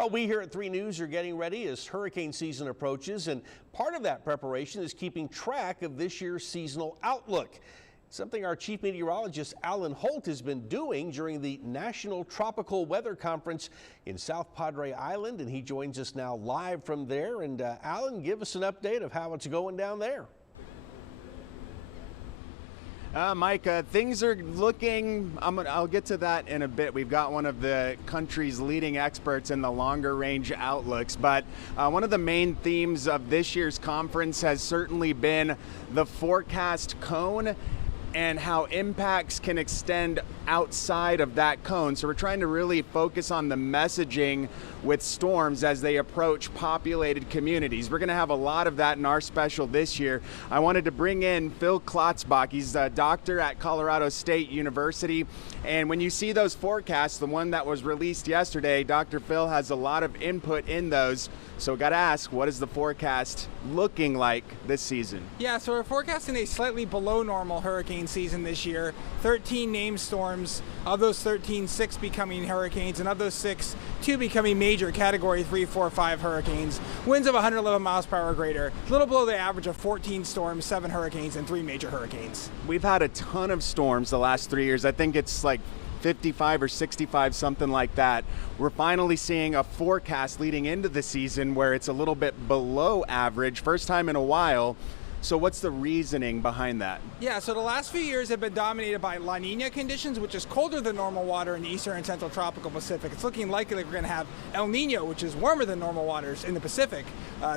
Well, we here at 3 News are getting ready as hurricane season approaches, and part of that preparation is keeping track of this year's seasonal outlook. Something our chief meteorologist Alan Holt has been doing during the National Tropical Weather Conference in South Padre Island, and he joins us now live from there. And Alan, give us an update of how it's going down there. Mike, things are looking, I'll get to that in a bit. We've got one of the country's leading experts in the longer range outlooks, but one of the main themes of this year's conference has certainly been the forecast cone and how impacts can extend outside of that cone. So we're trying to really focus on the messaging with storms as they approach populated communities. We're gonna have a lot of that in our special this year. I wanted to bring in Phil Klotzbach. He's a doctor at Colorado State University. And when you see those forecasts, the one that was released yesterday, Dr. Phil has a lot of input in those. So gotta ask, what is the forecast looking like this season? Yeah, so we're forecasting a slightly below normal hurricane season this year. 13 named storms. Of those 13, 6 becoming hurricanes, and of those 6, 2 becoming major Category 3, 4, 5 hurricanes. Winds of 111 miles per hour or greater. A little below the average of 14 storms, 7 hurricanes, and 3 major hurricanes. We've had a ton of storms the last 3 years. I think it's like 55 or 65, something like that. We're finally seeing a forecast leading into the season where it's a little bit below average, first time in a while. So what's the reasoning behind that? Yeah, so the last few years have been dominated by La Nina conditions, which is colder than normal water in the eastern and central tropical Pacific. It's looking likely that we're going to have El Nino, which is warmer than normal waters in the Pacific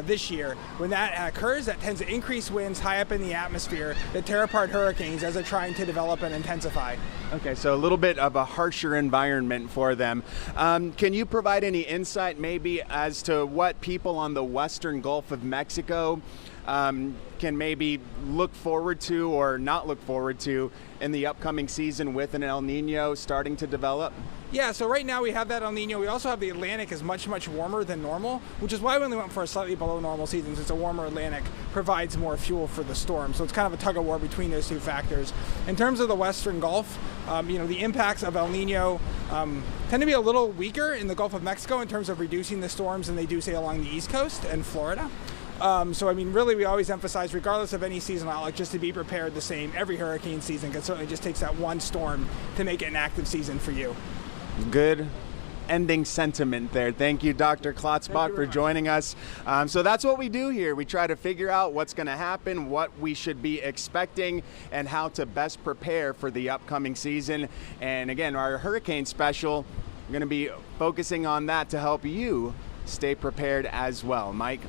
this year. When that occurs, that tends to increase winds high up in the atmosphere that tear apart hurricanes as they're trying to develop and intensify. Okay, so a little bit of a harsher environment for them. Can you provide any insight maybe as to what people on the western Gulf of Mexico can maybe look forward to or not look forward to in the upcoming season with an El Nino starting to develop? Yeah, so right now we have that El Nino. We also have the Atlantic is much, much warmer than normal, which is why we only went for a slightly below normal season, since a warmer Atlantic provides more fuel for the storm. So it's kind of a tug of war between those two factors. In terms of the Western Gulf, the impacts of El Nino tend to be a little weaker in the Gulf of Mexico in terms of reducing the storms than they do, say, along the East Coast and Florida. Really, we always emphasize, regardless of any seasonal outlook, just to be prepared the same every hurricane season, because it certainly just takes that one storm to make it an active season for you. Good ending sentiment there. Thank you, Dr. Klotzbach, for joining us. So that's what we do here. We try to figure out what's going to happen, what we should be expecting, and how to best prepare for the upcoming season. And again, our hurricane special, we're going to be focusing on that to help you stay prepared as well. Mike?